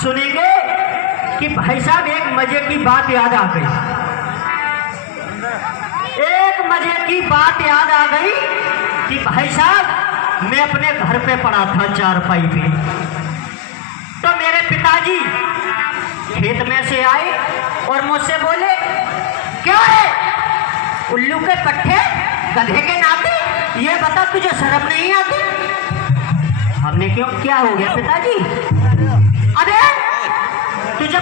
सुनेंगे कि भाई साहब एक मजे की बात याद आ गई। एक मजे की बात याद आ गई कि भाई साहब मैं अपने घर पे पड़ा था चारपाई पे, तो मेरे पिताजी खेत में से आए और मुझसे बोले, क्या है उल्लू के पट्टे गधे के नाते, ये बता तुझे शर्म नहीं आती? हमने क्यों, क्या हो गया पिताजी? अरे तुझे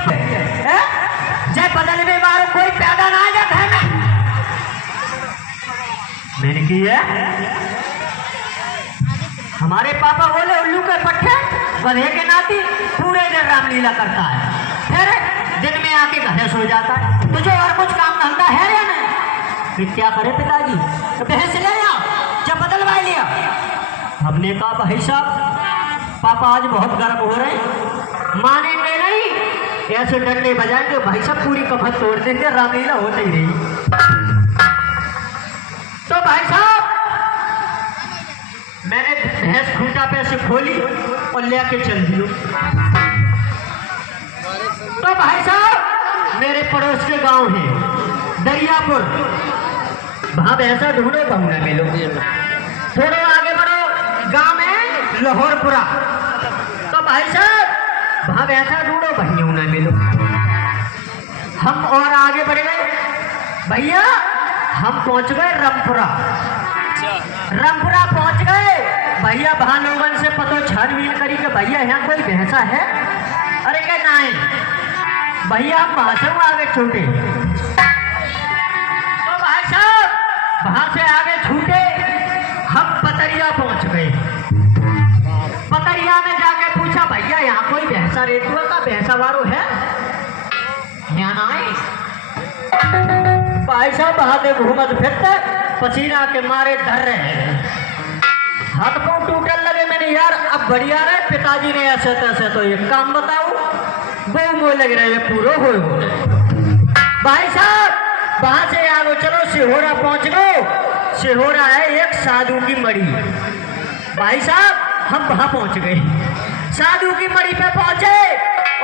जय बदल में मारो कोई पैदा ना आ जाता है ना। मैंने की है, हमारे पापा बोले उल्लू के पट्टे गधे के नाती पूरे दिन रामलीला करता है, फिर दिन में आके घर सो जाता है, तुझे और कुछ काम धंधा है या नहीं? फिर क्या करे पिताजी? तो भैंस ले लिया, जब बदलवा लिया। हमने कहा भाई साहब पापा आज बहुत गर्म हो रहे हैं, मानेंगे नहीं, ऐसे डंडे बजाएंगे भाई साहब पूरी कमर तोड़ देंगे, रामलीला होती ही रही। तो भाई साहब मैंने भैंस खूंटा पे से खोली और लेके चल दी। तो भाई साहब मेरे पड़ोस के गांव है दरियापुर, वहां भैंसा ढूंढो बहु ना मिलो। थोड़ा आगे बढ़ो, गांव है लाहौरपुरा, तो भाई साहब वहां भैंसा ढूंढो भैया ना मिलो। हम और आगे बढ़ गए भैया, हम पहुंच गए रामपुरा। रामपुरा पहुंच गए भैया, वहां लोगों से पतो छानबीन करी कि भैया यहाँ कोई भैंसा है? अरे क्या नाइन भैया, हम वहां से आगे छूटे। तो भाई साहब वहां से आगे छूटे, हम पतरिया पहुंच गए। पतरिया में जाके पूछा भैया यहाँ कोई भैंसा रेतुआ का भैंसा वारो है? यहाँ ना आए भाई साहब, वहां से घूमत फिरते पसीना के मारे डर रहे हैं, हाथ पांव टूटने लगे। मैंने यार अब बढ़िया रहे, पिताजी ने ऐसे तैसे तो एक काम बताओ, वो मोह लग रहे पूरे हो। भाई साहब वहां से आगे चलो सिहोरा पहुंच गए। सिहोरा है एक साधु की मड़ी। भाई साहब हम वहां पहुंच गए, साधु की मड़ी पे पहुंचे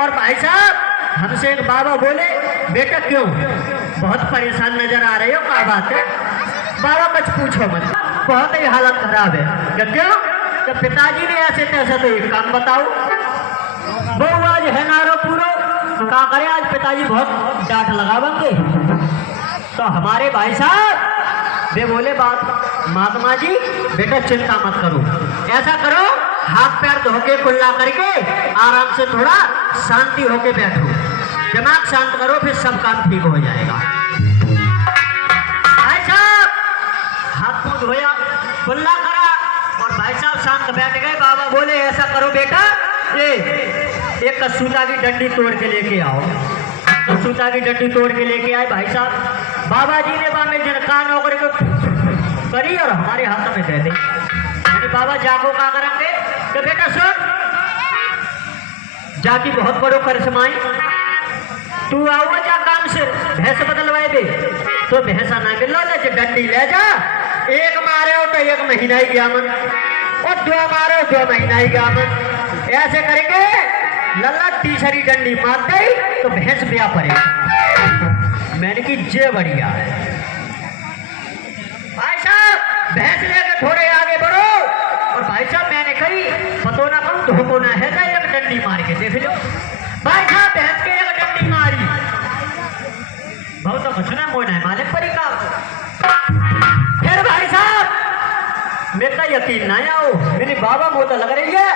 और भाई साहब हमसे एक बाबा बोले, बेटा क्यों बहुत परेशान नजर आ रहे हो, क्या बात है? बाबा कुछ पूछो मत, बहुत ही हालत खराब है। क्यों? जब पिताजी ने ऐसे तैसे तो एक काम बताओ। वो आज है नारो पूरो, क्या करे आज पिताजी बहुत डांट लगावेंगे। तो हमारे भाई साहब वे बोले, बात महात्मा जी बेटा चिंता मत करो, ऐसा करो हाथ पैर धो के कुल्ला करके आराम से थोड़ा शांति होके बैठो, दिमाग शांत करो, फिर सब काम ठीक हो जाएगा। भाई साहब हाथ मुंह धोया, कुल्ला करा और भाई साहब शांत बैठ गए। बाबा बोले ऐसा करो बेटा, ये एक कसूता की डंडी तोड़ के लेके आओ। कसूता की डंडी तोड़ के लेके आए भाई साहब। बाबा जी ने बाबा कान होकर को करी और हमारे हाथ में दे दी। बाबा जाको क्या करेंगे? तो बेटा सुन, जाकी बहुत बड़ो करिश्माई, तू आओ जा काम से भैंस बदलवाए दे। तो भैंसा ना मिलो ले, डंडी ले जा, एक मारे हो तो 1 महीना ही गया मन, और 2 मारे 2 महीना ही गया मन। ऐसे करेंगे लल्ला तीसरी डंडी मार गई तो भैंस ब्याह पड़ेगा। मैंने की जे बढ़िया है। भाई साहब भैंस लेकर थोड़े आगे बढ़ो और भाई साहब मैंने कही पतो ना कहूँ धोखो ना है, एक डंडी मार के देख लो। भाई साहब भैंस के एक डंडी मारी, बहुत मचना मोना है मालिक परी का। फिर भाई साहब मेरे का यकीन ना आओ, मेरी बाबा को तो लग रही है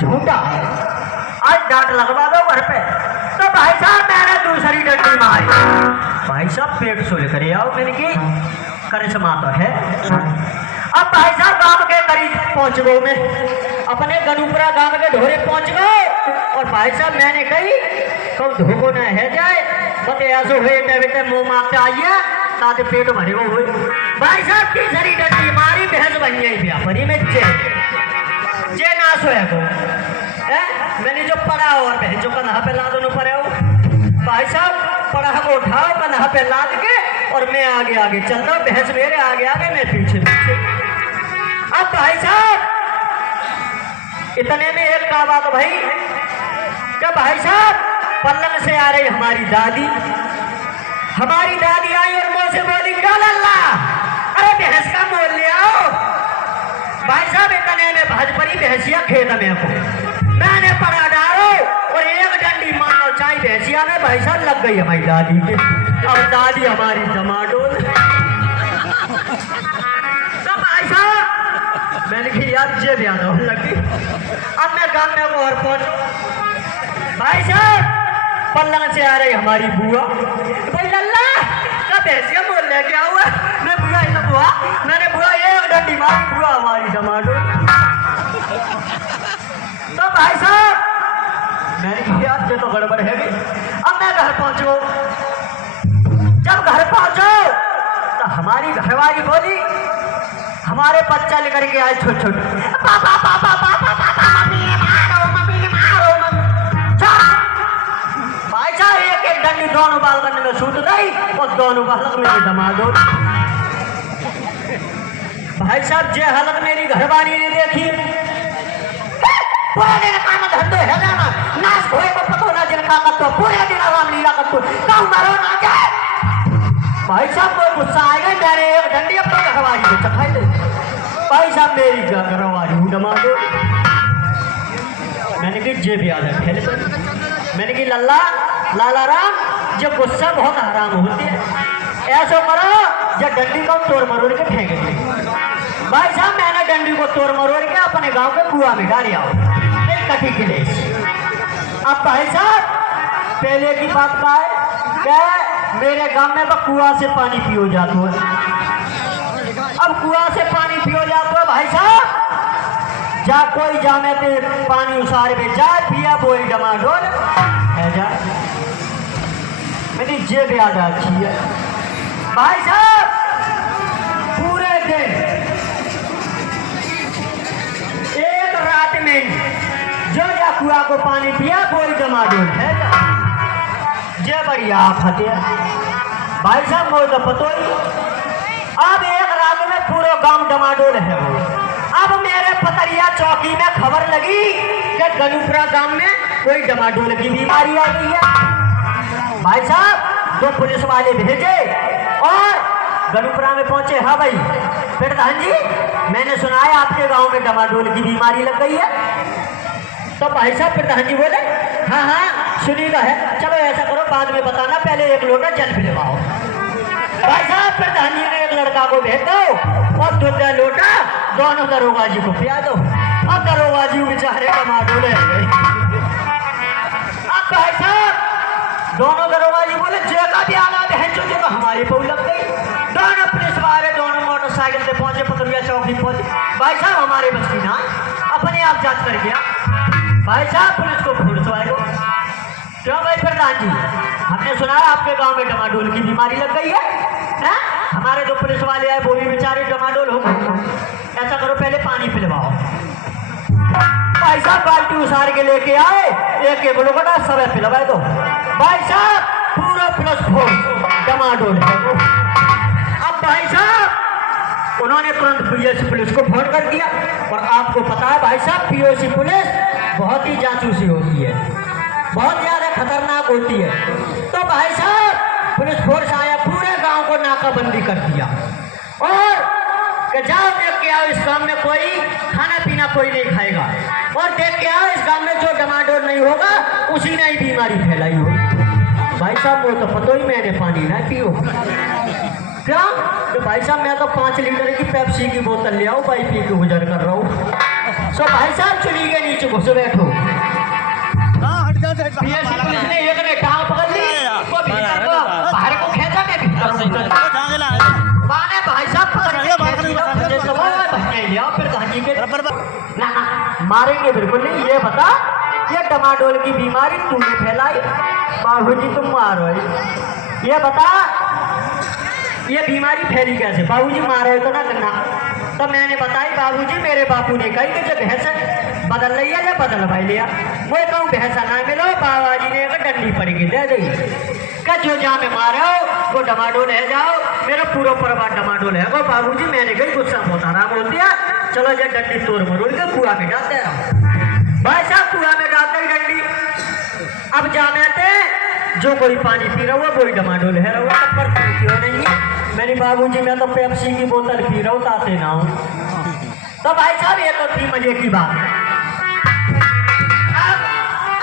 झूठा है, आज डांट लगवा दो घर पे। तो भाई साहब मैंने दूसरी डंडी मारी। भाई साहब पेट सोले करे आओ, मैंने की करिश्मा तो है। अब भाई साहब गांव के करीब पहुंच गए, मैं अपने गनुपुरा गांव के ढोरे पहुंच गए और भाई साहब मैंने कही कब धोखो न है जाए, बते ऐसे हुए बेटे मुंह मारते आइए ताते पेट भरे हुए। भाई साहब तीसरी डंडी मारी, भैंस बन गई व्यापारी में जे नाश हो को मैंने जो पढ़ा और बहन जो कन्हा पे लाद दोनों पड़े हो। भाई साहब पढ़ा को उठाओ कन्हा पे लाद के और मैं आगे आगे चलता हूँ, भैंस मेरे आगे आगे मैं पीछे पीछे। अब भाई साहब इतने में एक का बात भाई कि भाई साहब पलंग से आ रही हमारी दादी आई और मुंह से बोली क्या लल्ला, अरे भैंस का मोल ले आओ। भाई साहब इतने में भजपरी भैंसिया खेत में को मैंने पड़ा डालो और एक डंडी मानो चाय भैंसिया में भाई साहब लग गई हमारी दादी के। और दादी हमारी टमाटोल। तो भाई साहब मैंने कि यार ये बयान होने लगी। अब मैं गांव में और पहुंचू। भाई साहब पलंग से आ रही हमारी बुआ, भाई लल्ला का भैंसिया बोल ले क्या हुआ। मैं बुआ ही तो बुआ, मैंने बुआ एक डंडी मारी, बुआ हमारी टमाटो। तो भाई साहब मैंने किया ये तो गड़बड़ है। अब मैं घर पहुंचू। जब घर पहुंचो तो हमारी घरवाली बोली, हमारे बच्चा लेकर के आए छोटे छोटे, पापा पापा पापा पापा मम्मी ने मारो भाई साहब एक एक डंडी दोनों बाल करने में सूट गई और दोनों बालक मेरी दमादो। भाई साहब जे हालत मेरी घरवाली ने देखी, पूरे दिन काम धंधे है ना नाश होए को पतो ना जिनका तो पूरे दिन आराम लीला कर तो काम मारो ना जाए। भाई साहब को गुस्सा आ गया, मैंने एक डंडी अपने घरवाली को चखाई दे। भाई साहब मेरी घरवाली दमादो। मैंने कि जे भी आ जाए खेले तो मैंने कि लल्ला लाला राम जब गुस्सा बहुत हराम होती है, ऐसा करो जब डंडी को तोड़ मरोड़ के फेंक दे। भाई साहब मैंने डंडी को तोड़ मरोड़ के अपने गांव के कुआं में डाल आओ कटी के लिए। अब भाई साहब पहले की बात का है क्या, मेरे गांव में कुआं से पानी पियो जाता है। अब कुआं से पानी पियो जाता है भाई साहब, जा कोई जामे पे पानी उसारे पे जा पिया बोई डमाडोल है जा। मेरी जेब याद अच्छी है भाई साहब। पूरे दिन एक रात में जो जा कुआ को पानी पिया बोई डमाडोल है जा। जे बढ़िया फतेह भाई साहब मुझे तो पतो ही। अब एक रात में पूरा गांव डमाडोल है वो। अब मेरे पतरिया चौकी में खबर लगी कि गनुपुरा गांव में कोई डमाडोल की बीमारी आ गई है। भाई साहब दो पुलिस वाले भेजे और गनुपुरा में पहुंचे। हाँ भाई प्रधान जी मैंने सुना है आपके गांव में डमाडोल की बीमारी लग गई है। तो भाई साहब प्रधान जी बोले हाँ हाँ सुनी तो है, चलो ऐसा करो बाद में बताना, पहले एक लोटा जल पिलवाओ। भाई साहब प्रधान जी ने एक लड़का को भेज दो और दूध लोटा दोनों दरोगा जी को पिया दो। अब दरोगा जी बेचारे डमाडोल है। अब भाई साहब दोनों दरोगा जी बोले जेका भी आना बहन चुके तो हमारी पौ लग गई। दोनों पुलिस वाले दोनों मोटरसाइकिल से पहुंचे, पतरिया चौकी पहुंचे। भाई साहब हमारे बस की ना अपने आप जांच कर गया। भाई साहब पुलिस को फोन सवाएगा क्यों भाई प्रधान जी हमने सुना है आपके गांव में डमाडोल की बीमारी लग गई है? हमारे जो पुलिस वाले आए वो भी बेचारे डमाडोल हो गए। ऐसा करो पहले पानी पिलवाओ। भाई साहब बाल्टी उसार के लेके आए, एक एक लोटा सब पिलवाए दो। भाई साहब पूरा प्लस फोर्स डमाडोल है। अब भाई साहब उन्होंने तुरंत पीओसी पुलिस को फोन कर दिया। और आपको पता है भाई साहब पीओसी पुलिस बहुत ही जासूसी होती है, बहुत ज्यादा खतरनाक होती है। तो भाई साहब पुलिस फोर्स आया, पूरे गांव को नाकाबंदी कर दिया और कि जाओ देख के आओ इस गांव में कोई खाना पीना कोई नहीं खाएगा और देख के आओ इस गांव में जो डमाडोल नहीं होगा उसी ने ही बीमारी फैलाई हो। भाई साहब वो तो पता ही मैंने पानी ना पियो क्या। तो भाई साहब मैं तो 5 लीटर की पेप्सी की बोतल ले आओ भाई पी के गुजर कर रहा हूँ। सो भाई साहब चुनी के नीचे घुस बैठो। पुलिस ने एक ने टांग पकड़ ली, वो भीतर को बाहर को खींचा के भीतर माने भाई साहब मारेंगे बिल्कुल नहीं। ये बता ये डमाडोल की बीमारी तूने फैलाई, बाबूजी तुम मारो। ये बता ये बीमारी फैली कैसे? बाबूजी मारो तो ना करना। तो मैंने बताई बाबूजी मेरे बापू ने कही कि जब भैंसा बदल रही है बदल भाई लिया। वो कहूँ भैंसा ना मिलो, बाबा जी ने डंडी पड़ेगी दे दी क्या जो जहाँ में मारो वो डमाडोल है जाओ, मेरा पूरा परिवार डमाडोल है। वो बाबूजी मैंने कही गुस्सा बहुत आराम बोल दिया, चलो जब डंडी तोड़ मरोड़ के कुआ में डालते रहो। भाई साहब कुआ में डालते ही डंडी अब जाने थे जो कोई पानी पी रहा हुआ वही डमाडोल है रहा हुआ, तब पर क्यों नहीं है। मैंने बाबूजी मैं तो पेप्सी की बोतल पी रहा हूँ ताते ना हूँ। तो भाई साहब ये तो थी मजे की बात। अब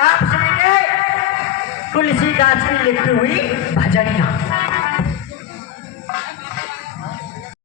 आप सुनिए तुलसीदास की लिखी हुई भजनिया।